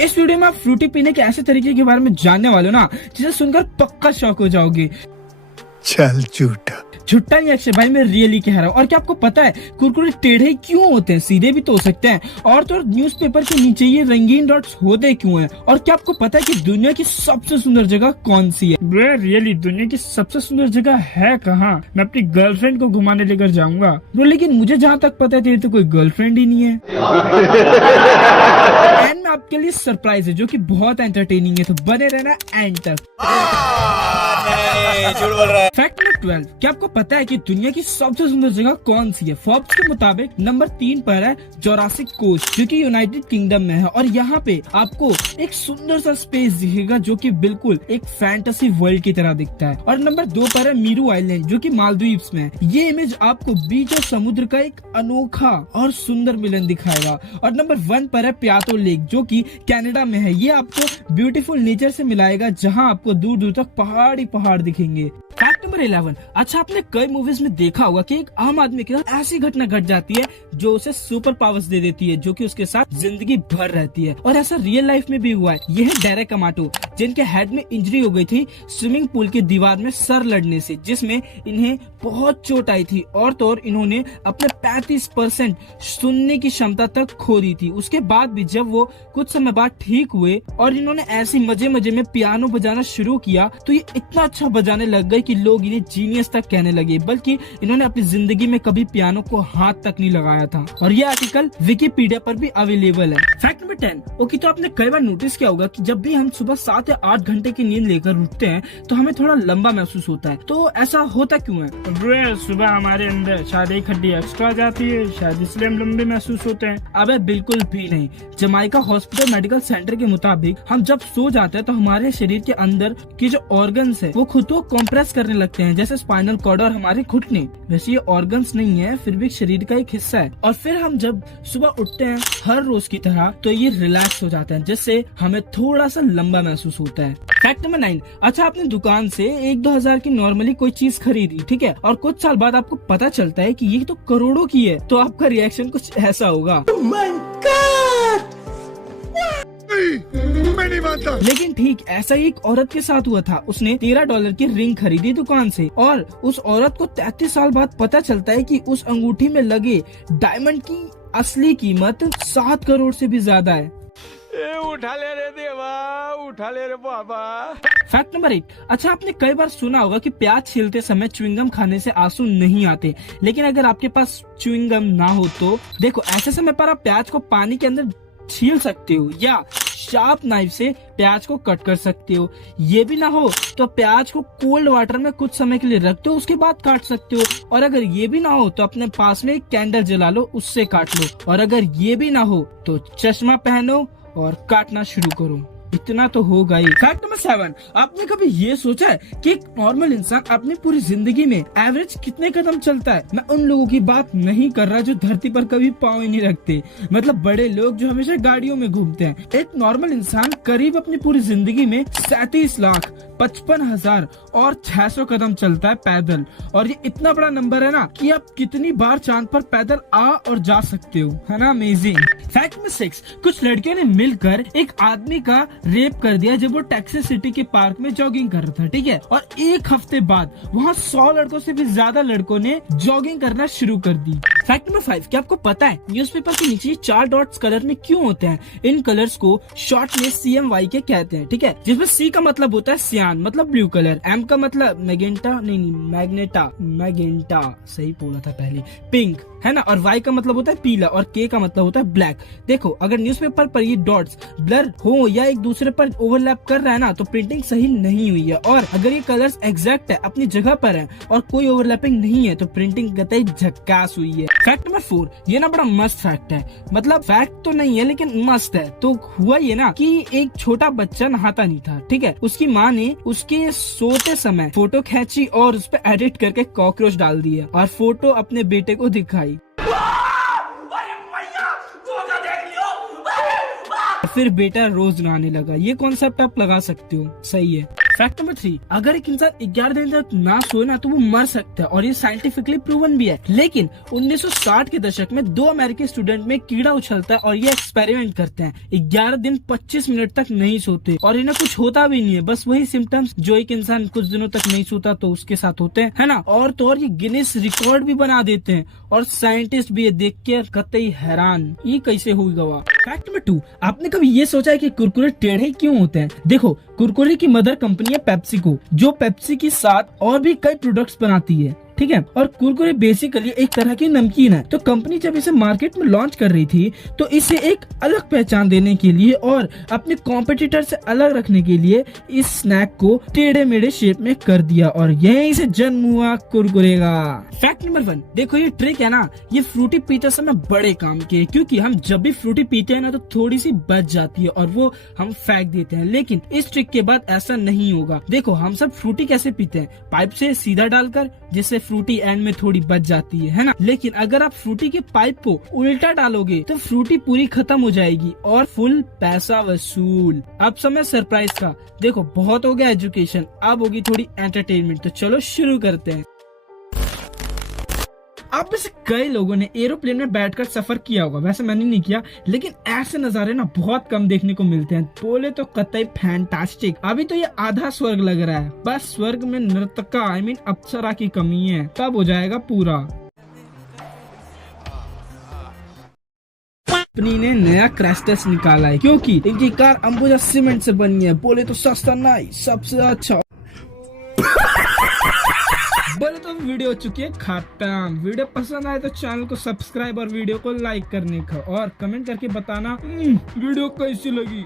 इस वीडियो में आप फ्रूटी पीने के ऐसे तरीके के बारे में जानने वाले हो ना, जिसे सुनकर पक्का शॉक हो जाओगे। चल झूठा झुट्टा नहीं अक्षय भाई, मैं रियली कह रहा हूँ। और क्या आपको पता है कुरकुरे टेढ़े क्यों होते हैं? सीधे भी तो हो सकते हैं। और तो न्यूज़पेपर के नीचे ये रंगीन डॉट्स होते क्यों हैं? और क्या आपको पता है कि दुनिया की सबसे सुंदर जगह कौन सी है? ब्रो रियली दुनिया की सबसे सुंदर जगह है कहाँ? मैं अपनी गर्लफ्रेंड को घुमाने लेकर जाऊंगा। ब्रो लेकिन मुझे जहाँ तक पता है तेरी तो कोई गर्लफ्रेंड ही नहीं है। एंड में आपके लिए सरप्राइज है जो कि बहुत एंटरटेनिंग है, तो बने रहना एंड तक। फैक्ट नंबर 12, क्या आपको पता है कि दुनिया की सबसे सुंदर जगह कौन सी है? फोर्ब्स के मुताबिक नंबर 3 पर है जोरासिक कोस्ट, जो कि यूनाइटेड किंगडम में है। और यहाँ पे आपको एक सुंदर सा स्पेस दिखेगा जो कि बिल्कुल एक फैंटेसी वर्ल्ड की तरह दिखता है। और नंबर 2 पर है मीरू आइलैंड, जो कि मालदीव्स में है। ये इमेज आपको बीच और समुद्र का एक अनोखा और सुंदर मिलन दिखाएगा। और नंबर 1 पर है प्यातो लेक, जो कि कनाडा में है। ये आपको ब्यूटीफुल नेचर से मिलाएगा, जहाँ आपको दूर दूर तक पहाड़ ही पहाड़ दिखेंगे। फैक्ट नंबर 11, अच्छा आपने कई मूवीज में देखा होगा कि एक आम आदमी के साथ ऐसी घटना घट जाती है जो उसे सुपर पावर्स दे देती है, जो कि उसके साथ जिंदगी भर रहती है। और ऐसा रियल लाइफ में भी हुआ है। यह है डेरेक अमाटो, जिनके हेड में इंजरी हो गई थी स्विमिंग पूल की दीवार में सर लड़ने से, जिसमें इन्हें बहुत चोट आई थी। और तो और इन्होंने अपने 35% सुनने की क्षमता तक खो दी थी। उसके बाद भी जब वो कुछ समय बाद ठीक हुए और इन्होंने ऐसी मजे मजे में पियानो बजाना शुरू किया, तो ये इतना अच्छा बजाने लग गए कि लोग इन्हें जीनियस तक कहने लगे। बल्कि इन्होंने अपनी जिंदगी में कभी पियानो को हाथ तक नहीं लगाया था। और ये आर्टिकल विकिपीडिया पर भी अवेलेबल है। फैक्ट नंबर 10, ओके, तो आपने कई बार नोटिस किया होगा कि जब भी हम सुबह 7 या 8 घंटे की नींद लेकर उठते हैं तो हमें थोड़ा लंबा महसूस होता है। तो ऐसा होता क्यों है? ब्रो सुबह हमारे अंदर शायद एक हड्डी एक्स्ट्रा जाती है, शायद इसलिए हम लंबे महसूस होते हैं। अबे बिल्कुल भी नहीं। जमाइका हॉस्पिटल मेडिकल सेंटर के मुताबिक हम जब सो जाते हैं तो हमारे शरीर के अंदर की जो ऑर्गन्स है वो खुद को कॉम्प्रेस करने लगते हैं, जैसे स्पाइनल कॉर्ड और हमारे घुटने। वैसे ये ऑर्गन्स नहीं है, फिर भी शरीर का एक हिस्सा है। और फिर हम जब सुबह उठते हैं हर रोज की तरह तो ये रिलैक्स हो जाते हैं, जिससे हमें थोड़ा सा लंबा महसूस होता है। फैक्ट नंबर 9, अच्छा आपने दुकान से 1-2 हजार की नॉर्मली कोई चीज खरीदी, ठीक है, और कुछ साल बाद आपको पता चलता है कि ये तो करोड़ों की है, तो आपका रिएक्शन कुछ ऐसा होगा। मैं नहीं मानता। लेकिन ठीक ऐसा ही एक औरत के साथ हुआ था। उसने $13 की रिंग खरीदी दुकान से, और उस औरत को 33 साल बाद पता चलता है कि उस अंगूठी में लगे डायमंड की असली कीमत 7 करोड़ से भी ज्यादा है। उठा ले रे देवा, उठा ले रे बाबा। फैक्ट नंबर 8, अच्छा आपने कई बार सुना होगा कि प्याज छीलते समय च्युइंगम खाने से आंसू नहीं आते। लेकिन अगर आपके पास च्युइंगम ना हो तो देखो, ऐसे समय पर आप प्याज को पानी के अंदर छील सकते हो या शार्प नाइफ से प्याज को कट कर सकते हो। ये भी ना हो तो प्याज को कोल्ड वाटर में कुछ समय के लिए रख दो, उसके बाद काट सकते हो। और अगर ये भी ना हो तो अपने पास में एक कैंडल जला लो, उससे काट लो। और अगर ये भी ना हो तो चश्मा पहनो और काटना शुरू करो। इतना तो होगा ही। फैक्ट नंबर 7, आपने कभी ये सोचा है कि एक नॉर्मल इंसान अपनी पूरी जिंदगी में एवरेज कितने कदम चलता है? मैं उन लोगों की बात नहीं कर रहा जो धरती पर कभी पाँव ही नहीं रखते, मतलब बड़े लोग जो हमेशा गाड़ियों में घूमते हैं। एक नॉर्मल इंसान करीब अपनी पूरी जिंदगी में 37,55,600 कदम चलता है पैदल। और ये इतना बड़ा नंबर है ना कि आप कितनी बार चांद पर पैदल आ और जा सकते हो, है ना? अमेजिंग। फैक्ट नंबर 6, कुछ लड़कियों ने मिलकर एक आदमी का रेप कर दिया जब वो टेक्सास सिटी के पार्क में जॉगिंग कर रहा था, ठीक है। और एक हफ्ते बाद वहाँ 100 लड़कों से भी ज्यादा लड़कों ने जॉगिंग करना शुरू कर दी। फैक्ट नंबर 5, क्या आपको पता है न्यूज़पेपर के नीचे 4 डॉट्स कलर में क्यों होते हैं? इन कलर्स को शॉर्ट में CMYK कहते हैं, ठीक है, जिसमें C का मतलब होता है सियान, मतलब ब्लू कलर, M का मतलब मैगेंटा, नहीं मैगेंटा सही बोला था पहले, पिंक, है ना, और Y का मतलब होता है पीला, और K का मतलब होता है ब्लैक। देखो, अगर न्यूज़पेपर पर ये डॉट्स ब्लर हो या एक दूसरे पर ओवरलैप कर रहा है ना, तो प्रिंटिंग सही नहीं हुई है। और अगर ये कलर्स एग्जैक्ट है, अपनी जगह पर है और कोई ओवरलैपिंग नहीं है, तो प्रिंटिंग कतई झक्कास हुई है। फैक्ट नंबर 4, ये ना बड़ा मस्त फैक्ट है, मतलब फैक्ट तो नहीं है लेकिन मस्त है। तो हुआ ये ना कि एक छोटा बच्चा नहाता नहीं था, ठीक है, उसकी माँ ने उसके सोते समय फोटो खींची और उस पर एडिट करके कॉकरोच डाल दिया और फोटो अपने बेटे को दिखाई। फिर बेटा रोज नहाने लगा। ये कॉन्सेप्ट आप लगा सकते हो, सही है। फैक्ट नंबर 3, अगर एक इंसान 11 दिन तक ना सोए ना तो वो मर सकता है और ये साइंटिफिकली प्रूवन भी है। लेकिन 1960 के दशक में 2 अमेरिकी स्टूडेंट में कीड़ा उछलता है और ये एक्सपेरिमेंट करते हैं। 11 दिन 25 मिनट तक नहीं सोते और इन्हें कुछ होता भी नहीं है, बस वही सिम्टम्स जो एक इंसान कुछ दिनों तक नहीं सोता तो उसके साथ होते हैं, है ना। और तो और ये गिनीज रिकॉर्ड भी बना देते हैं और साइंटिस्ट भी ये देख के कतई हैरान, ये कैसे होगा। फैक्ट नंबर 2, आपने कभी ये सोचा है कि कुरकुरे टेढ़े क्यों होते हैं? देखो, कुरकुरे की मदर कंपनी है पेप्सिको, जो पेप्सी के साथ और भी कई प्रोडक्ट्स बनाती है, ठीक है। और कुरकुरे बेसिकली एक तरह की नमकीन है। तो कंपनी जब इसे मार्केट में लॉन्च कर रही थी तो इसे एक अलग पहचान देने के लिए और अपने कॉम्पिटिटर से अलग रखने के लिए इस स्नैक को टेढ़े मेढ़े शेप में कर दिया और यहीं से जन्म हुआ कुरकुरे का। फैक्ट नंबर 1, देखो ये ट्रिक है ना, ये फ्रूटी पीते समय बड़े काम के, क्योंकि हम जब भी फ्रूटी पीते हैं ना तो थोड़ी सी बच जाती है और वो हम फेंक देते हैं। लेकिन इस ट्रिक के बाद ऐसा नहीं होगा। देखो, हम सब फ्रूटी कैसे पीते हैं? पाइप से सीधा डालकर, जिससे फ्रूटी एंड में थोड़ी बच जाती है ना। लेकिन अगर आप फ्रूटी के पाइप को उल्टा डालोगे तो फ्रूटी पूरी खत्म हो जाएगी और फुल पैसा वसूल। अब समय सरप्राइज का। देखो, बहुत हो गया एजुकेशन, अब होगी थोड़ी एंटरटेनमेंट। तो चलो शुरू करते हैं। आप में से कई लोगों ने एरोप्लेन में बैठकर सफर किया होगा, वैसे मैंने नहीं किया, लेकिन ऐसे नजारे ना बहुत कम देखने को मिलते हैं। बोले तो कतई फैंटास्टिक। अभी तो ये आधा स्वर्ग लग रहा है, बस स्वर्ग में नर्तका अप्सरा की कमी है, तब हो जाएगा पूरा। कंपनी ने नया क्रैश टेस्ट निकाला है क्योंकि इनकी कार अंबुजा सीमेंट से बनी है। बोले तो सस्ता नहीं, सबसे अच्छा। बोले तो वीडियो हो चुकी है खत्म। वीडियो पसंद आए तो चैनल को सब्सक्राइब और वीडियो को लाइक करने का और कमेंट करके बताना वीडियो कैसी लगी।